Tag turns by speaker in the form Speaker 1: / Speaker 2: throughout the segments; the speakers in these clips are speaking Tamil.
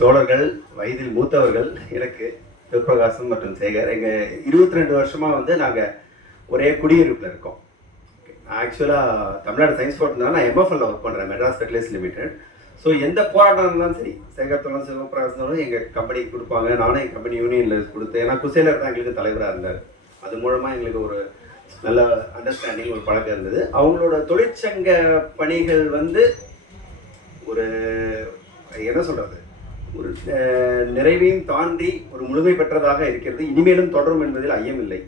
Speaker 1: தோழர்கள் வயதில் மூத்தவர்கள் எனக்கு சிவபிரகாசம் மற்றும் சேகர் எங்கள் இருபத்தி ரெண்டு வருஷமாக வந்து நாங்கள் ஒரே குடியிருப்பில் இருக்கோம். ஆக்சுவலாக தமிழ்நாடு சயின்ஸ் போர்ட்னால நான் எம்எஃப்எல்ல ஒர்க் பண்ணுறேன் மெட்ராஸ் ஃபெர்டிலைஸ் லிமிடெட் ஸோ எந்த போராட்டம் இருந்தாலும் சரி சேகர் தோழன் எங்கள் கம்பெனிக்கு கொடுப்பாங்க. நானும் என் கம்பெனி யூனியனில் கொடுத்தேன். ஏன்னா குசேலர் தான் எங்களுக்கு தலைவராக இருந்தார். அது மூலமாக எங்களுக்கு ஒரு நல்ல அண்டர்ஸ்டாண்டிங் ஒரு பழக்கம் இருந்தது. அவங்களோட தொழிற்சங்க பணிகள் வந்து ஒரு என்ன சொல்கிறது ஒரு நிறைவையும் தாண்டி ஒரு முழுமை பெற்றதாக இருக்கிறது. இனிமேலும் தொடரும் என்பதில் ஐயமில்லை.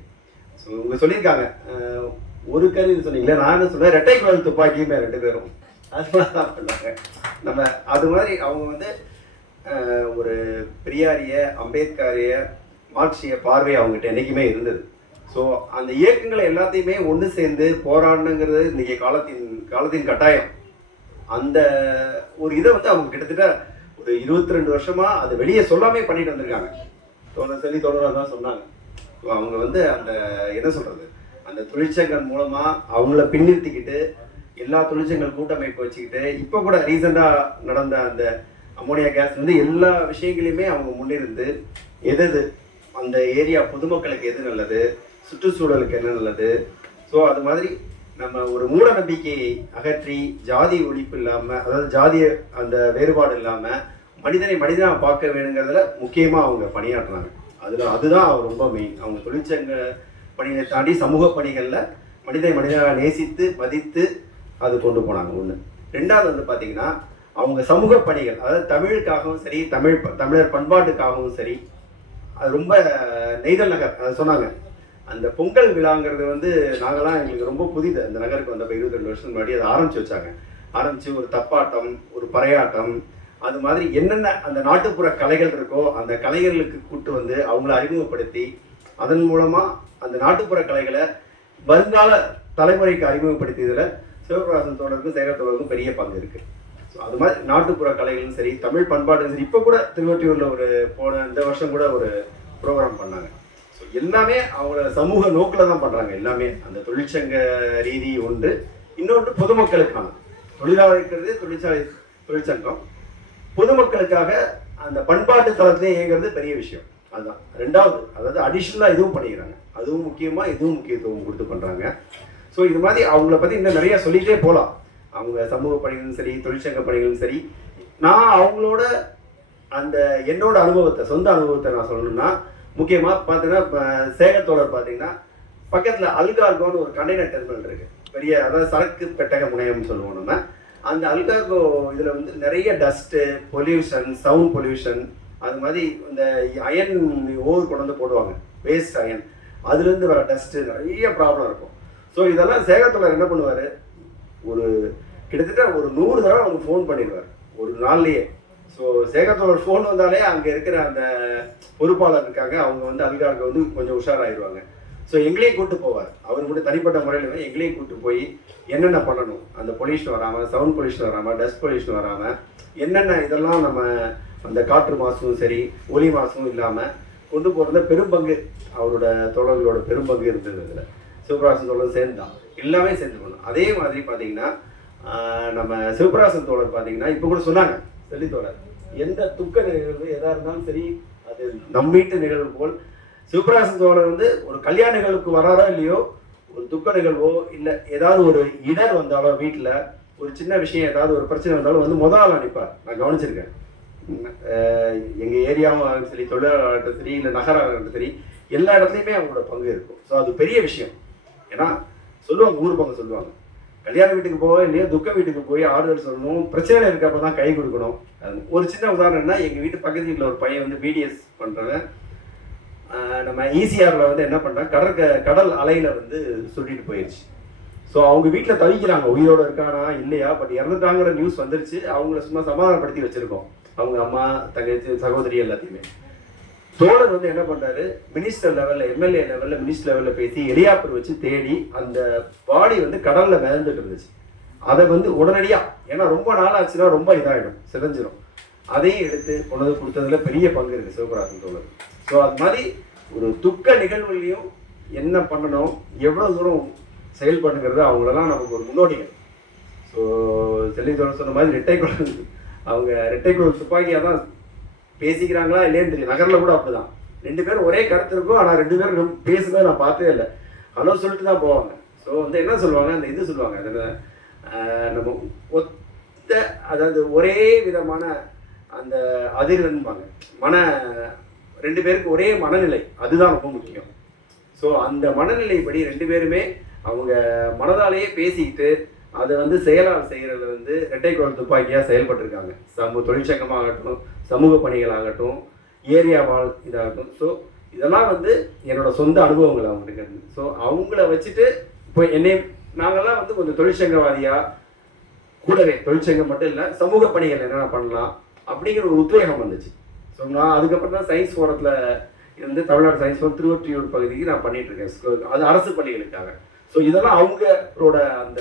Speaker 1: ஸோ இவங்க சொல்லியிருக்காங்க. ஒரு கருவி சொன்னீங்களே நான் என்ன சொல்றேன் ரெட்டை குழல் துப்பாக்கியுமே ரெண்டு பேரும். அது மாதிரி தான் பண்ணாங்க. நம்ம அது மாதிரி அவங்க வந்து ஒரு பெரியாரிய அம்பேத்கரிய மார்க்சிய பார்வை அவங்ககிட்ட என்றைக்குமே இருந்தது. ஸோ அந்த இயக்கங்களை எல்லாத்தையுமே ஒன்று சேர்ந்து போராடணுங்கிறது இன்றைக்கி காலத்தின் காலத்தின் கட்டாயம். அந்த ஒரு இதை வந்து அவங்க கிட்டத்தட்ட ஒரு இருபத்தி ரெண்டு வருஷமா அதை வெளியே சொல்லாமே பண்ணிட்டு வந்திருக்காங்க. தோழர் சொல்லி தோழராக தான் சொன்னாங்க. ஸோ அவங்க வந்து அந்த என்ன சொல்றது? அந்த தொழிற்சங்கள் மூலமா அவங்கள பின்னிறுத்திக்கிட்டு எல்லா தொழிற்சங்கள் கூட்டமைப்பு வச்சுக்கிட்டு இப்போ கூட ரீசெண்டாக நடந்த அந்த அமோனியா கேஸ் வந்து எல்லா விஷயங்களையுமே அவங்க முன்னிருந்து எது எது? அந்த ஏரியா பொதுமக்களுக்கு எது நல்லது? சுற்றுச்சூழலுக்கு என்ன நல்லது? ஸோ அது மாதிரி நம்ம ஒரு மூட நம்பிக்கையை அகற்றி ஜாதி ஒழிப்பு இல்லாம அதாவது ஜாதிய அந்த வேறுபாடு இல்லாம மனிதனை மனிதனாக பார்க்க வேணுங்கிறதுல முக்கியமா அவங்க பணியாற்றுறாங்க. அதுல அதுதான் ரொம்ப மெயின் அவங்க தொழிற்சங்க பணிகளை தாண்டி சமூக பணிகளில் மனிதனை மனிதனாக நேசித்து மதித்து அது கொண்டு போனாங்க. ஒன்று ரெண்டாவது வந்து பார்த்திங்கன்னா அவங்க சமூக பணிகள் அதாவது தமிழுக்காகவும் சரி தமிழ் தமிழர் பண்பாட்டுக்காகவும் சரி அது ரொம்ப நெய்தல் நகர் அதை சொன்னாங்க. அந்த பொங்கல் விழாங்கிறது வந்து நாங்களாம் எங்களுக்கு ரொம்ப புதிது. அந்த நகருக்கு வந்தப்போ இருபத்தி ரெண்டு வருஷம் முன்னாடி அதை ஆரம்பிச்சு வச்சாங்க. ஆரம்பிச்சு ஒரு தப்பாட்டம் ஒரு பறையாட்டம் அது மாதிரி என்னென்ன அந்த நாட்டுப்புற கலைகள் இருக்கோ அந்த கலைகளுக்கு கூட்டு வந்து அவங்கள அறிமுகப்படுத்தி அதன் மூலமாக அந்த நாட்டுப்புற கலைகளை வருங்கால தலைமுறைக்கு அறிமுகப்படுத்தியதில் சிவபிரகாசன் தோழருக்கும் சேகர் தோழருக்கும் பெரிய பங்கு இருக்குது ஸோ அது மாதிரி நாட்டுப்புற கலைகளும் சரி தமிழ் பண்பாடும் சரி இப்போ கூட திருவொற்றியூர்ல ஒரு போன இந்த வருஷம் கூட ஒரு ப்ரோக்ராம் பண்ணாங்க. எல்லாமே அவங்கள சமூக நோக்கில் தான் பண்ணுறாங்க எல்லாமே. அந்த தொழிற்சங்க ரீதி ஒன்று. இன்னொன்று பொதுமக்களுக்கான. தொழிலாளர்கிறது தொழிற்சாலை தொழிற்சங்கம். பொதுமக்களுக்காக அந்த பண்பாட்டு தளத்திலே இயங்குறது பெரிய விஷயம். அதுதான். ரெண்டாவது அதாவது அடிஷ்னலாக இதுவும் பண்ணிக்கிறாங்க. அதுவும் முக்கியமாக இதுவும் முக்கியத்துவம் கொடுத்து பண்ணுறாங்க ஸோ இது மாதிரி அவங்கள பற்றி இன்னும் நிறைய சொல்லிகிட்டே போகலாம் அவங்க சமூக பணிகளும் சரி தொழிற்சங்க பணிகளும் சரி. நான் அவங்களோட அந்த என்னோட அனுபவத்தை சொந்த அனுபவத்தை நான் சொல்லணும்னா முக்கியமாக பார்த்தீங்கன்னா இப்ப சேகத்தோழர் பார்த்தீங்கன்னா பக்கத்தில் அல்கார்கோன்னு ஒரு கண்டெய்னர் டெர்மினல் இருக்குது பெரிய அதாவது சரக்கு பெட்டக முனையம்னு சொல்லுவோம் நம்ம. அந்த அல்கார்கோ இதில் வந்து நிறைய டஸ்ட்டு பொல்யூஷன் சவுண்ட் பொல்யூஷன் அது மாதிரி இந்த அயன் ஓவர் கொண்டு வந்து போடுவாங்க. வேஸ்ட் அயன் அதுலேருந்து வர டஸ்ட்டு நிறைய ப்ராப்ளம் இருக்கும். ஸோ இதெல்லாம் சேகத்தோடர் என்ன பண்ணுவார்? ஒரு கிட்டத்தட்ட ஒரு நூறு தடவை அவங்க ஃபோன் பண்ணிடுவார். ஒரு நாள்லேயே. ஸோ சேகத்தோழர் ஃபோன் வந்தாலே அங்கே இருக்கிற அந்த பொறுப்பாளர் இருக்காங்க அவங்க வந்து அதிகாரிகள் வந்து கொஞ்சம் உஷாராயிருவாங்க. ஸோ எங்களையும் கூட்டு போவார். அவர் கூட தனிப்பட்ட முறையில் எங்களையும் கூட்டு போய் என்னென்ன பண்ணணும்? அந்த பொல்யூஷன் வராமல் சவுண்ட் பொல்யூஷன் வராமல் டஸ்ட் பொல்யூஷன் வராமல் என்னென்ன இதெல்லாம் நம்ம அந்த காற்று மாசும் சரி ஒலி மாசும் இல்லாமல் கொண்டு போகிறத பெரும்பங்கு அவரோட தோழர்களோட பெரும்பங்கு இருந்தது இதில் சிவபிராசன் தோழர் சேர்ந்து தான் எல்லாமே சேர்ந்து பண்ணோம் அதே மாதிரி பார்த்தீங்கன்னா நம்ம சிவபிராசன் தோழர் பார்த்தீங்கன்னா இப்போ கூட சொன்னாங்க. செல்லி எந்த துக்க நிகழ்வு எதாக இருந்தாலும் சரி அது நம் வீட்டு நிகழ்வு போல். சிவபிரகாசன் தோழர் வந்து ஒரு கல்யாண நிகழ்வுக்கு வராரோ இல்லையோ ஒரு துக்க நிகழ்வோ இல்லை ஏதாவது ஒரு இடர் வந்தாலோ வீட்டில் ஒரு சின்ன விஷயம் ஏதாவது ஒரு பிரச்சனை வந்தாலும் வந்து முதல் ஆள் அனுப்பார் நான் கவனிச்சிருக்கேன். எங்கள் ஏரியாவும் சரி தொழிலாளர்களும் சரி இல்லை நகராகட்டும் சரி எல்லா இடத்துலையுமே அவங்களோட பங்கு இருக்கும். ஸோ அது பெரிய விஷயம். ஏன்னா சொல்லுவாங்க ஊர் பங்கு சொல்லுவாங்க. கல்யாண வீட்டுக்கு போக இல்லையோ துக்க வீட்டுக்கு போய் ஆறுதல் சொல்லணும். பிரச்சனை இருக்கப்ப தான் கை கொடுக்கணும். ஒரு சின்ன உதாரணம்னா எங்கள் வீட்டு பக்கத்து வீட்டில் ஒரு பையன் வந்து பிடிஎஸ் பண்ணுறவன் நம்ம ஈசிஆரில் வந்து என்ன பண்ணுறான் கடற்க கடல் அலையில் வந்து சுட்டிட்டு போயிடுச்சு ஸோ அவங்க வீட்டில் தவிக்கிறாங்க. உயிரோட இருக்கானா இல்லையா? பட் இறந்துட்டாங்கிற நியூஸ் வந்துருச்சு. அவங்கள சும்மா சமாதானப்படுத்தி வச்சுருக்கோம். அவங்க அம்மா தங்கச்சி சகோதரி எல்லாத்தையுமே. தோழர் வந்து என்ன பண்றாரு? மினிஸ்டர் லெவல்ல எம்எல்ஏ லெவல்ல மினிஸ்டர் லெவல்ல பேசி எலியாப்பர் வச்சு தேடி அந்த பாடி வந்து கடல்ல மிதந்துட்டு இருந்துச்சு. அதை வந்து உடனடியா ஏன்னா ரொம்ப நாள் ஆச்சுன்னா ரொம்ப இதாகிடும் சிதைஞ்சிரும். அதையும் எடுத்து கொண்டு கொடுத்ததுல பெரிய பங்கு இருக்கு சிவபராசன் தோழர். ஸோ அது மாதிரி ஒரு துக்க நிகழ்வுலையும் என்ன பண்ணணும் எவ்வளவு தூரம் செயல்படுங்கிறது அவங்களெல்லாம் நமக்கு ஒரு முன்னோடிகள். ஸோ செல்லி தோழர் சொன்ன மாதிரி ரெட்டை குழந்தை அவங்க ரெட்டை குழல் துப்பாக்கியாக தான் பேசிக்கிறாங்களா இல்லையான்னு தெரியும் நகரில் கூட அப்படிதான். ரெண்டு பேரும் ஒரே கருத்து இருக்கும். ஆனால் ரெண்டு பேரும் ரொம்ப நான் பார்த்தே இல்லை. ஹலோ சொல்லிட்டு தான் போவாங்க. ஸோ வந்து என்ன சொல்லுவாங்க? அந்த இது சொல்லுவாங்க. அது நம்ம ஒத்த அதாவது ஒரே விதமான அந்த அதிர்வன்பாங்க மன ரெண்டு பேருக்கு ஒரே மனநிலை. அதுதான் ரொம்ப முக்கியம். ஸோ அந்த மனநிலைப்படி ரெண்டு பேருமே அவங்க மனதாலேயே பேசிக்கிட்டு அதை வந்து செயலால் செய்கிறதுல வந்து இரட்டை குரல் துப்பாக்கியாக செயல்பட்டிருக்காங்க. சமூக தொழிற்சங்கமாகட்டும் சமூக பணிகளாகட்டும் ஏரியா வாழ் இதாகட்டும். ஸோ இதெல்லாம் வந்து என்னோடய சொந்த அனுபவங்கள் அவங்களுக்கு இருந்து. ஸோ அவங்கள வச்சுட்டு இப்போ என்னை நாங்கள்லாம் வந்து கொஞ்சம் தொழிற்சங்கவாதியாக கூடவே தொழிற்சங்கம் மட்டும் இல்லை சமூக பணிகள் என்னென்ன பண்ணலாம் அப்படிங்கிற ஒரு உத்வேகம் வந்துச்சு. ஸோ நான் அதுக்கப்புறம் தான் சயின்ஸ் ஃபோரத்தில் இருந்து தமிழ்நாடு சயின்ஸ் ஃபோரம் திருவொற்றியூர் பகுதிக்கு நான் பண்ணிகிட்ருக்கேன் அது அரசு பள்ளிகளுக்காக ஸோ இதெல்லாம் அவங்களோட அந்த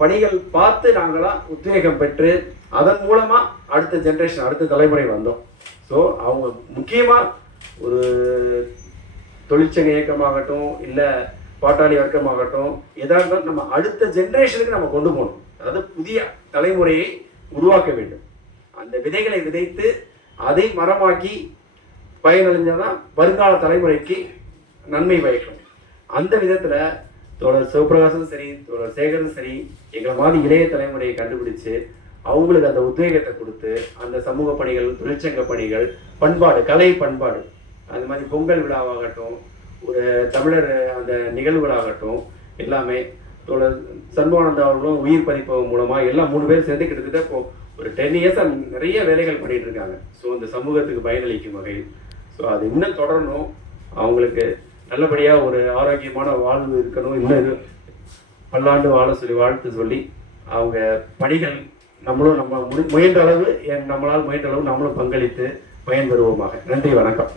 Speaker 1: பணிகள் பார்த்து நாங்களாம் உத்வேகம் பெற்று அதன் மூலமாக அடுத்த ஜென்ரேஷன் அடுத்த தலைமுறை வந்தோம். ஸோ அவங்க முக்கியமாக ஒரு தொழிற்சங்க இயக்கமாகட்டும் இல்லை பாட்டாளி வர்க்கமாகட்டும் எதாக இருந்தாலும் நம்ம அடுத்த ஜென்ரேஷனுக்கு நம்ம கொண்டு போகணும். அதாவது புதிய தலைமுறையை உருவாக்க வேண்டும். அந்த விதைகளை விதைத்து அதை மரமாக்கி பயனடைஞ்சாதான் வருங்கால தலைமுறைக்கு நன்மை பயக்கும். அந்த விதத்தில் தோழர் சிவபிரகாசம் சரி தோழர் சேகரும் சரி எங்களை மாதிரி இளைய தலைமுறையை கண்டுபிடிச்சு அவங்களுக்கு அந்த உத்வேகத்தை கொடுத்து அந்த சமூக பணிகள் தொழிற்சங்க பணிகள் பண்பாடு கலை பண்பாடு அந்த மாதிரி பொங்கல் விழாவாகட்டும் ஒரு தமிழர் அந்த நிகழ்வுகளாகட்டும் எல்லாமே தோழர் சண்முகானந்தா அவர்களும் உயிர் பதிப்பகம் மூலமாக எல்லாம் மூணு பேர் சேர்ந்து கிட்டத்தட்ட இப்போ ஒரு டென் இயர்ஸாக நிறைய வேலைகள் பண்ணிட்டு இருக்காங்க. ஸோ இந்த சமூகத்துக்கு பயனளிக்கும் வகையில். ஸோ அது இன்னும் தொடரணும். அவங்களுக்கு நல்லபடியாக ஒரு ஆரோக்கியமான வாழ்வு இருக்கணும். இன்னும் பல்லாண்டு வாழ சொல்லி வாழ்த்து சொல்லி அவங்க பணிகள் நம்மளும் நம்ம முடி- முயன்ற அளவு என் நம்மளால் முயன்ற அளவு நம்மளும் பங்களித்து பயன்பெறுவோமாக. நன்றி வணக்கம்.